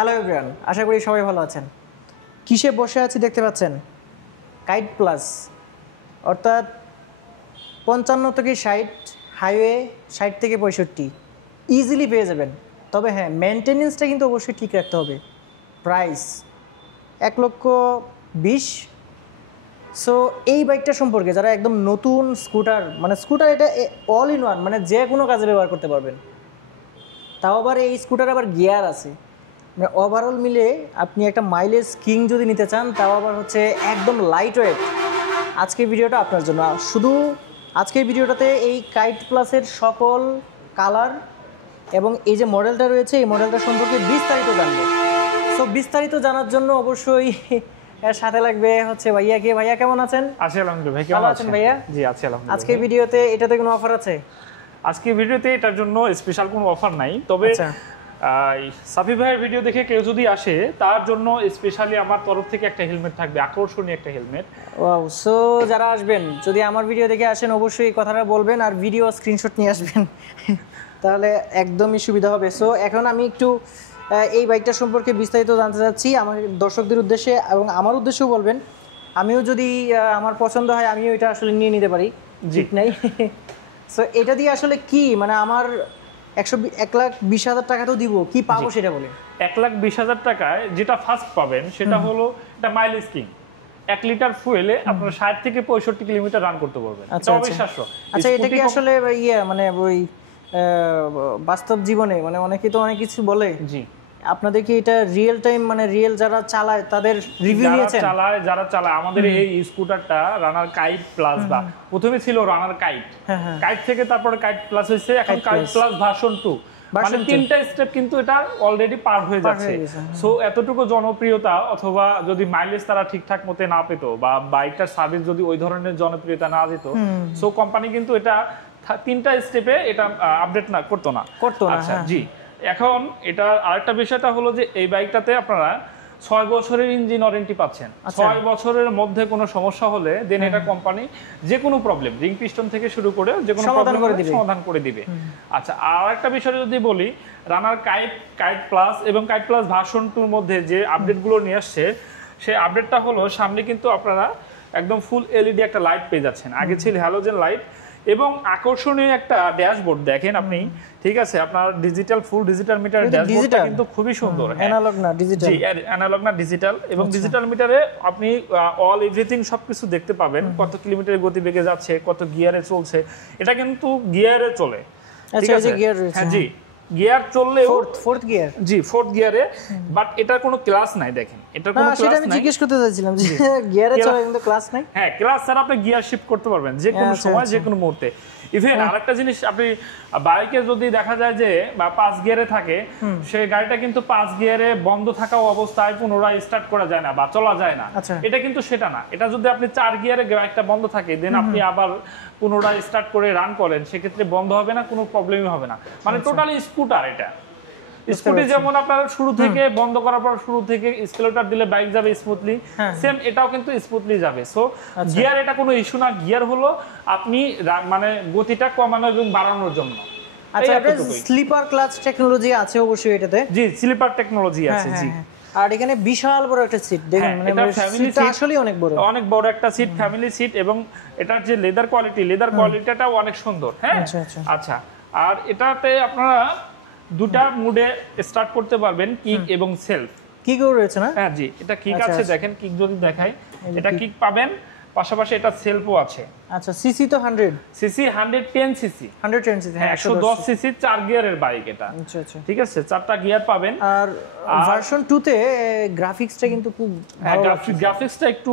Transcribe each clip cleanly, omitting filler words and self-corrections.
Hello everyone, আশা করি সবাই ভালো আছেন। কিসে বসে আছি দেখতে পাচ্ছেন? কাইট প্লাস, অর্থাৎ 55 থেকে 60, হাইওয়ে 60 থেকে 65 ইজিলি পেয়ে যাবেন। তবে হ্যাঁ, মেনটেনেন্সটা কিন্তু অবশ্যই ঠিক রাখতে হবে। প্রাইস 1,20,000। সো এই বাইকটা সম্পর্কে যারা একদম নতুন স্কুটার এটা অল ইন ওয়ান, মানে যে কোনো কাজে ব্যবহার করতে পারবেন। তাও আবার এই স্কুটার আবার গিয়ার আছে, মানে ওভারঅল মিলে আপনি একটা মাইলেজ কিং যদি নিতে চান, তাও আবার হচ্ছে একদম লাইট ওয়েট। আজকের ভিডিওটা আপনার জন্য। শুধু আজকের ভিডিওটাতে এই কাইট প্লাসের সকল কালার এবং এই যে মডেলটা রয়েছে, এই মডেলটা সম্পর্কে বিস্তারিত জানবো। সো বিস্তারিত জানার জন্য অবশ্যই এর সাথে লাগবে হচ্ছে ভাইয়াকে। ভাইয়া কেমন আছেন? আছি আলহামদুলিল্লাহ। ভাই কেমন আছেন ভাইয়া? জি আছি আলহামদুলিল্লাহ। আজকের ভিডিওতে এটাতে কোনো অফার আছে? আজকের ভিডিওতে এটার জন্য স্পেশাল কোনো অফার নাই, তবে সাফি ভাইয়ের ভিডিও দেখে কেউ যদি আসে তার জন্য স্পেশালি আমার তরফ থেকে একটা হেলমেট থাকবে, আকর্ষণীয় একটা হেলমেট। ওয়াও। সো যারা আসবেন, যদি আমার ভিডিও দেখে আসেন, অবশ্যই এই কথাটা বলবেন আর ভিডিও স্ক্রিনশট নিয়ে আসবেন, তাহলে একদমই সুবিধা হবে। সো এখন আমি একটু এই বাইকটা সম্পর্কে বিস্তারিত জানতে চাচ্ছি আমার দর্শকদের উদ্দেশ্যে, এবং আমার উদ্দেশ্যেও বলবেন। আমিও যদি আমার পছন্দ হয়, আমিও এটা আসলে নিয়ে নিতে পারি, ঠিক নাই? সো এটা দিয়ে আসলে কি, মানে আমার 1,20,000 টাকা তো দিব, কি পাবো সেটা বলে। 1,20,000 টাকায় যেটা ফার্স্ট পাবেন সেটা হলো এটা মাইলেজ কিং। 1 লিটার ফুয়েলে আপনারা 60 থেকে 65 কিলোমিটার রান করতে পারবেন। এটা অবিশ্বাস্য। আচ্ছা, এটা কি আসলে মানে ওই বাস্তব জীবনে, মানে অনেকেই তো অনেক কিছু বলে, জি আপনাদের কি এটা রিয়েল টাইম, মানে রিয়েল যারা চালায় তাদের রিভিউ নিয়েছেন? যারা চালায় আমাদের এই স্কুটারটা রানার কাইট প্লাস, বা প্রথমে ছিল রানার কাইট, কাইট থেকে তারপরে কাইট প্লাস হয়েছে, এখন কাইট প্লাস ভার্সন 2, মানে 3টা স্টেপ কিন্তু এটা অলরেডি পার হয়ে যাচ্ছে। সো এতটুকু জনপ্রিয়তা, অথবা যদি মাইলেজ তারা ঠিকঠাক মতে না পেত, বা বাইকটার সার্ভিস যদি ওই ধরনের জনপ্রিয়তা না দিত, সো কোম্পানি কিন্তু এটা 3টা স্টেপে এটা আপডেট করতো না। আচ্ছা জি, এখন এটা আরেকটা বিষয়টা হলো যে এই বাইকটাতে আপনারা 6 বছরের ইঞ্জিন ওয়ারেন্টি পাচ্ছেন। 6 বছরের মধ্যে কোনো সমস্যা হলে দেন এটা কোম্পানি যে কোনো প্রবলেম, রিং পিস্টন থেকে শুরু করে যে কোনো প্রবলেম সমাধান করে দিবে। আচ্ছা, আর একটা বিষয় যদি বলি, রানার কাইট প্লাস এবং কাইট প্লাস ভার্সন 2 মধ্যে যে আপডেটগুলো নিয়ে আসছে, সেই আপডেটটা হলো সামনে কিন্তু আপনারা একদম ফুল এলইডি একটা লাইট পেয়ে যাচ্ছেন। আগে ছিল হ্যালোজেন লাইট, এবং আকর্ষণীয় একটা ড্যাশবোর্ড দেখেন আপনি, ঠিক আছে? আপনার ফুল ডিজিটাল মিটার ড্যাশবোর্ডটা কিন্তু খুবই সুন্দর, অ্যানালগ না ডিজিটাল। জি, অ্যানালগ না ডিজিটাল, এবং ডিজিটাল মিটারে আপনি অল এভরিথিং সবকিছু দেখতে পাবেন, কত কিলোমিটার গতিবেগে যাচ্ছে, কত গিয়ারে চলছে। এটা কিন্তু গিয়ারে চলে, ঠিক আছে? হ্যাঁ জি, গিয়ার চললেও ফোর্থ গিয়ার, জি ফোর্থ গিয়ারে, বাট এটার কোনো ক্লাস নাই। দেখেন এটার কোনো ক্লাস নাই। আমি জিজ্ঞেস করতে চাইছিলাম যে গিয়ারে চলে কিন্তু ক্লাস নাই। হ্যাঁ, ক্লাস ছাড়া আপনি গিয়ার শিফট করতে পারবেন যে কোনো সময়, যে কোনো মুহূর্তে। ইভেন আরেকটা জিনিস, আপনি বাইকে যদি দেখা যায় যে বা 5 গিয়ারে থাকে, সেই গাড়িটা কিন্তু 5 গিয়ারে বন্ধ থাকা অবস্থায় পুনরায় স্টার্ট করা যায় না বা চলা যায় না। এটা কিন্তু সেটা না। এটা যদি আপনি 4 গিয়ারে বাইকটা বন্ধ থাকে, দেন আপনি আবার পুনরায় স্টার্ট করে রান করেন, সেক্ষেত্রে বন্ধ হবে না, কোনো প্রবলেমই হবে না। মানে টোটালি স্কুটার এটা। স্কুটি যেমন আপনার শুরু থেকে বন্ধ করার পর শুরু থেকে স্কেলেটর দিলে বাইক যাবে স্মুথলি, সেম এটাও কিন্তু স্মুথলি যাবে। সো গিয়ার এটা কোনো ইস্যু না। গিয়ার হলো আপনি মানে গতিটা কমানো এবং বাড়ানোর জন্য। আচ্ছা, স্লিপার ক্লাচ টেকনোলজি আছে অবশ্যই এটাতে? জি, স্লিপার টেকনোলজি আছে। জি, আর এখানে বিশাল বড় একটা সিট দেখেন, মানে সিটটা আসলে অনেক বড় একটা সিট, ফ্যামিলি সিট, এবং এটার যে লেদার কোয়ালিটিটাও অনেক সুন্দর। হ্যাঁ, আচ্ছা, আর এটাতে আপনারা 2টা মুডে স্টার্ট করতে পারবেন, কিক এবং সেলফ। কিকও রয়েছে না? হ্যাঁ জি, এটা কিক আছে, দেখেন কিক যদি দেখাই, এটা কিক পাবেন, পাশাপাশি এটা সেলফও আছে। আচ্ছা, সিসি তো 100 সিসি, 110 সিসি, 110 সিসি, হ্যাঁ 110 সিসি 4 গিয়ারের বাইক এটা। আচ্ছা আচ্ছা, ঠিক আছে, 4টা গিয়ার পাবেন। আর ভার্সন 2 তে গ্রাফিক্সটা কিন্তু খুব ভালো, গ্রাফিক্সটা একটু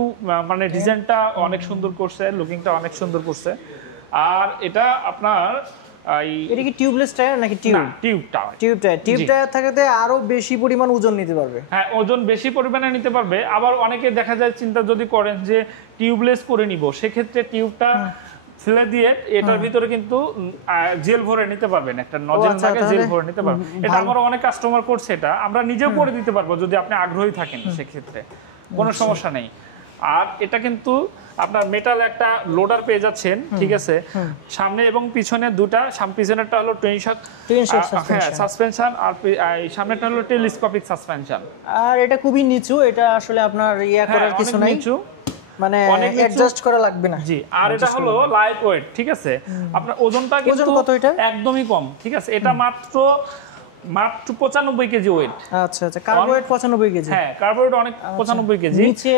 মানে ডিজাইনটা অনেক সুন্দর করছে, লুকিংটা অনেক সুন্দর করছে। আর এটা আপনার এটা কি টিউবলেস টায়ার নাকি টিউব টায়ার থাকাতে আরো বেশি পরিমাণ ওজন নিতে পারবে? হ্যাঁ, ওজন বেশি পরিমাণে নিতে পারবে। আবার অনেকে দেখা যায় চিন্তা যদি করেন যে টিউবলেস করে নিব, সেক্ষেত্রে টিউবটা ফেলে দিয়ে এটার ভিতরে কিন্তু জেল ভরে নিতে পারবেন, একটা নজেল থাকে, জেল ভরে নিতে পারবেন। এটা আমরা অনেক কাস্টমার করছে, এটা আমরা নিজেও করে দিতে পারবো যদি আপনি আগ্রহী থাকেন, সেক্ষেত্রে কোনো সমস্যা নেই। আর এটা কিন্তু আপনার মেটাল একটা লোডার পেয়ে যাচ্ছেন, ঠিক আছে, সামনে এবং পিছনে দুটা, পিছনেরটা হলো টুইন শক সাসপেনশন, আর সামনেটা হলো টেলিস্কোপিক সাসপেনশন। আর এটা খুবই নিচু, এটা আসলে আপনার করার কিছু নাই, মানে অ্যাডজাস্ট করা লাগবে না। জি, আর এটা হলো লাইট ওয়েট, ঠিক আছে, আপনার ওজনটা কিন্তু একদমই কম, ঠিক আছে, এটা মাত্র 95 কেজি ওয়েট। আচ্ছা আচ্ছা, কার্বোহাইড্রেট 95 কেজি। হ্যাঁ, কার্বোহাইড্রেট অনেক 95 কেজি। নিচে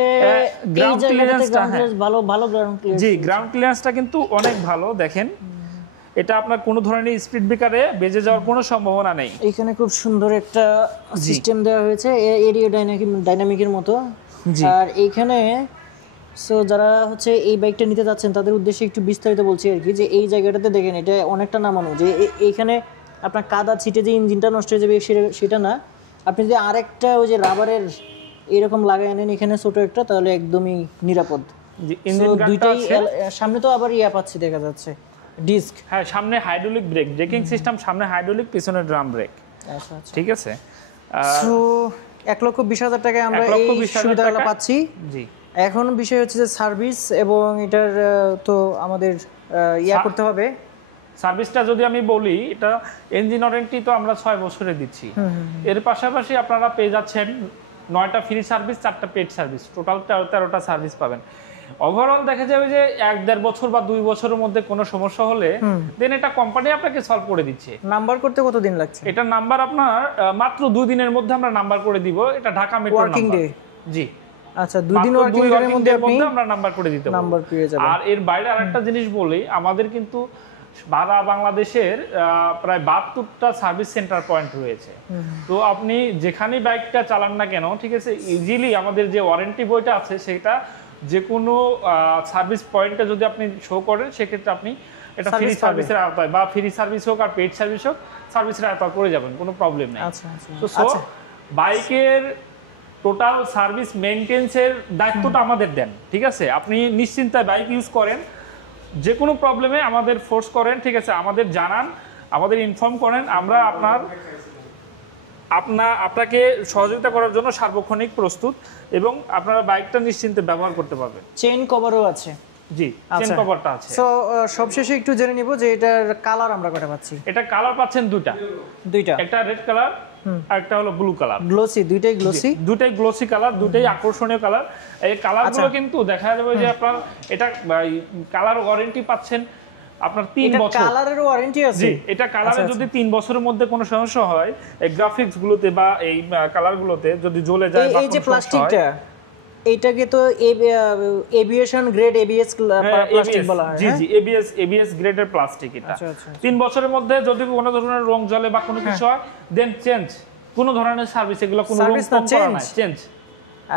গ্রাউন্ড ক্লিয়ারেন্সটা ভালো গ্রাউন্ড ক্লিয়ারেন্স। জি, গ্রাউন্ড ক্লিয়ারেন্সটা কিন্তু অনেক ভালো। দেখেন এটা আপনার কোনো ধরনের স্পিড ব্রেকারে বেজে যাওয়ার কোনো সম্ভাবনা নেই। এখানে খুব সুন্দর একটা সিস্টেম দেওয়া হয়েছে এরিয়া ডাইনামিকের মতো। আর এইখানে সো যারা হচ্ছে এই বাইকটা নিতে যাচ্ছেন তাদের উদ্দেশ্যে একটু বিস্তারিত বলছি আর কি, যে এই জায়গাটাতে দেখেন এটা অনেকটা নামানো, যে এইখানে আপনার কাদা ছিটে যে ইঞ্জিনটা নষ্ট হয়ে যাবে সেটা না, আপনি যদি আরেকটা ওই যে রাবারের এরকম লাগাই আনেন এখানে ছোট একটা, তাহলে একদমই নিরাপদ। দুইটাই সামনে তো আবার পাচ্ছি দেখা যাচ্ছে ডিস্ক। হ্যাঁ, সামনে হাইড্রোলিক ব্রেকিং সিস্টেম, সামনে হাইড্রোলিক, পিছনে ড্রাম ব্রেক। আচ্ছা আচ্ছা, ঠিক আছে। সো 1,20,000 টাকায় আমরা এই সুবিধাগুলো পাচ্ছি। জি, এখন বিষয় হচ্ছে যে সার্ভিস, এবং এটার তো আমাদের করতে হবে। সার্ভিসটা যদি আমি বলি, এটা ইঞ্জিন ওয়ারেন্টি তো আমরা 6 বছরে দিচ্ছি। এর পাশাপাশি আপনারা পেয়ে যাচ্ছেন 9টা ফ্রি সার্ভিস, 4টা পেড সার্ভিস, টোটাল 13টা সার্ভিস পাবেন। ওভারঅল দেখা যাবে যে 1-1.5 বছর বা 2 বছরের মধ্যে কোনো সমস্যা হলে দেন এটা কোম্পানি আপনাকে সলভ করে দিচ্ছে। নাম্বার করতে কতদিন লাগছে? এটা নাম্বার আপনার মাত্র 2 দিনের মধ্যে আমরা নাম্বার করে দিব। এটা ঢাকা মেট্রো ওয়ার্কিং ডে। জি, আচ্ছা, 2 দিন ওয়ার্কিং ডের মধ্যে আমরা নাম্বার করে দিতে পারবো, নাম্বার পেয়ে যাবেন। আর এর বাইরে আরেকটা জিনিস বলি, আমাদের কিন্তু সারা বাংলাদেশের প্রায় 72টা সার্ভিস সেন্টার পয়েন্ট রয়েছে। তো আপনি যেখানেই বাইকটা চালান না কেন, ঠিক আছে, ইজিলি আমাদের যে ওয়ারেন্টি বইটা আছে সেটা যে কোনো সার্ভিস পয়েন্টে যদি আপনি শো করেন, সেক্ষেত্রে আপনি এটা ফ্রি সার্ভিসের আওতায়, বা ফ্রি সার্ভিস হোক আর পেড সার্ভিস হোক, সার্ভিসের আওতায় করে যাবেন, কোনো প্রবলেম নেই। আচ্ছা আচ্ছা, তো বাইকের টোটাল সার্ভিস মেইনটেন্সের দায়িত্বটা আমাদের দেন, ঠিক আছে, আপনি নিশ্চিন্তায় বাইক ইউজ করেন, যে কোনো প্রবলেমে আমাদের ফোর্স করেন, ঠিক আছে, আমাদের জানান, আমাদের ইনফর্ম করেন, আমরা আপনাকে সহযোগিতা করার জন্য সার্বক্ষণিক প্রস্তুত, এবং আপনারা বাইকটা নিশ্চিন্তে ব্যবহার করতে পারবেন। চেইন কভারও আছে। জি, চেইন কভারটা আছে। সো সবশেষে একটু জেনে নিব যে এটার কালার আমরা কয়টা পাচ্ছি? এটা কালার পাচ্ছেন দুইটা, একটা রেড কালার আর একটা হলো ব্লু কালার। গ্লোসি, দুইটাই গ্লোসি কালার, দুইটাই আকর্ষণীয় কালার। এই কালারগুলো কিন্তু দেখা যাবে যে আপনার এটা কালার ওয়ারেন্টি পাচ্ছেন আপনার 3 বছর। কালারের ওয়ারেন্টি আছে? এটা কালারে যদি 3 বছরের মধ্যে কোনো সমস্যা হয়, এই গ্রাফিক্স গুলোতে বা এই কালারগুলোতে যদি জ্বলে যায় বা এই যে প্লাস্টিকটা, এইটাকে তো এভিয়েশন গ্রেড এবিএস প্লাস্টিক বলা হয়। জি জি, এবিএস গ্রেডের প্লাস্টিক এটা। 3 বছরের মধ্যে যদি কোনো ধরনের রং জ্বলে বা কোনো কিছু হয়, দেন চেঞ্জ, কোনো ধরনের সার্ভিস, এগুলো কোনো রং কম করা না, চেঞ্জ।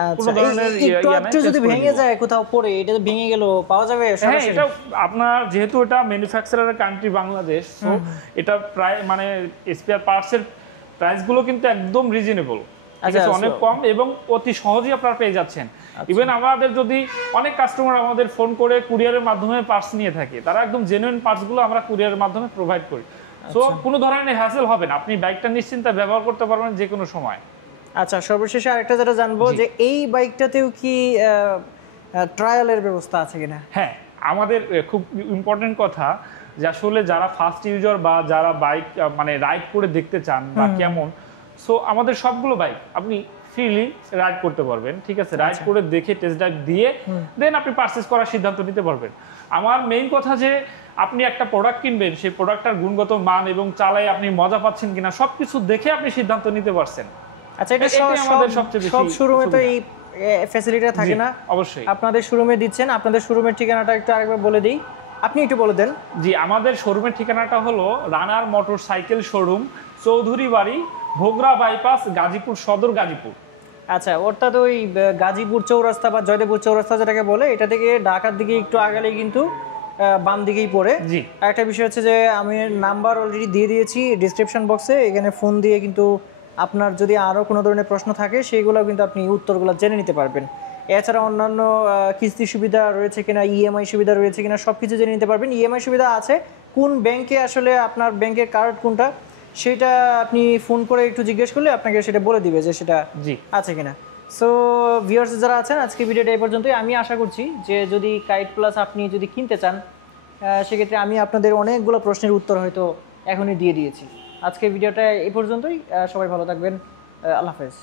আচ্ছা, একটু যদি ভেঙে যায় কোথাও পড়ে, এটা ভেঙে গেল পাওয়া যাবে? হ্যাঁ, এটা আপনার যেহেতু এটা ম্যানুফ্যাকচারারের কান্ট্রি বাংলাদেশ, তো এটা প্রায় মানে স্পেয়ার পার্টস এর প্রাইস গুলো কিন্তু একদম রিজনেবল, অনেক কম এবং অতি সহজেই আপনারা পেয়ে যাচ্ছেন। ইভেন আমাদের যদি অনেক কাস্টমার আমাদের ফোন করে কুরিয়ারের মাধ্যমে পার্টস নিয়ে থাকে, তারা একদম জেনুইন পার্টস গুলো আমরা কুরিয়ারের মাধ্যমে প্রোভাইড করি। সো কোনো ধরনের হ্যাসেল হবে না, আপনি বাইকটা নিশ্চিন্তে ব্যবহার করতে পারবেন যে কোনো সময়। আচ্ছা, সর্বশেষে আরেকটা যেটা জানবো, যে এই বাইকটাতেও কি ট্রায়ালের ব্যবস্থা আছে কিনা? হ্যাঁ, আমাদের খুব ইম্পর্টেন্ট কথা, যে আসলে যারা ফার্স্ট ইউজার বা যারা বাইক মানে রাইড করে দেখতে চান বা কেমন, সো আমাদের সবগুলো বাইক আপনি ফ্রিলি রাইড করতে পারবেন, ঠিক আছে, রাইড করে দেখে টেস্ট ড্রাইভ দিয়ে দেন আপনি পারচেজ করার সিদ্ধান্ত নিতে পারবেন। আমার মেইন কথা যে আপনি একটা প্রোডাক্ট কিনবেন, সেই প্রোডাক্টটার গুণগত মান এবং চালায় আপনি মজা পাচ্ছেন কিনা সবকিছু দেখে আপনি সিদ্ধান্ত নিতে পারছেন। আচ্ছা, এটা আমাদের সবচেয়ে বেশি, সব শোরুমে তো এই ফ্যাসিলিটিটা থাকে না। অবশ্যই আপনাদের শোরুমে দিচ্ছেন। আপনাদের শোরুমের ঠিকানাটা একটু আরেকবার বলে দিই, আপনি একটু বলে দেন। জি, আমাদের শোরুমের ঠিকানাটা হলো রানার মোটরসাইকেল শোরুম, চৌধুরী বাড়ি, ভোগড়া বাইপাস, গাজীপুর সদর, গাজীপুর। আচ্ছা, অর্থাৎ ওই গাজীপুর চৌরাস্তা বা জয়দেবপুর চৌরাস্তা যেটাকে বলে, এটা থেকে ঢাকার দিকে একটু আগালেই কিন্তু বাম দিকেই পড়ে। জি, একটা বিষয় হচ্ছে যে আমি নাম্বার অলরেডি দিয়ে দিয়েছি ডেসক্রিপশন বক্সে, এখানে ফোন দিয়ে কিন্তু আপনার যদি আরও কোনো ধরনের প্রশ্ন থাকে সেইগুলো কিন্তু আপনি উত্তরগুলো জেনে নিতে পারবেন। এছাড়া অন্যান্য কিস্তি সুবিধা রয়েছে কিনা, ইএমআই সুবিধা রয়েছে কিনা, সব কিছু জেনে নিতে পারবেন। ইএমআই সুবিধা আছে, কোন ব্যাংকে আসলে আপনার ব্যাংকের কার্ড কোনটা সেটা আপনি ফোন করে একটু জিজ্ঞেস করলে আপনাকে সেটা বলে দিবে যে সেটা আছে কিনা। সো ভিউয়ার্স যারা আছেন আজকে ভিডিওটা এই পর্যন্তই। আমি আশা করছি যে যদি কাইট প্লাস আপনি যদি কিনতে চান সেক্ষেত্রে আমি আপনাদের অনেকগুলো প্রশ্নের উত্তর হয়তো এখনই দিয়ে দিয়েছি। আজকে ভিডিওটা এই পর্যন্তই। সবাই ভালো থাকবেন। আল্লাহ হাফেজ।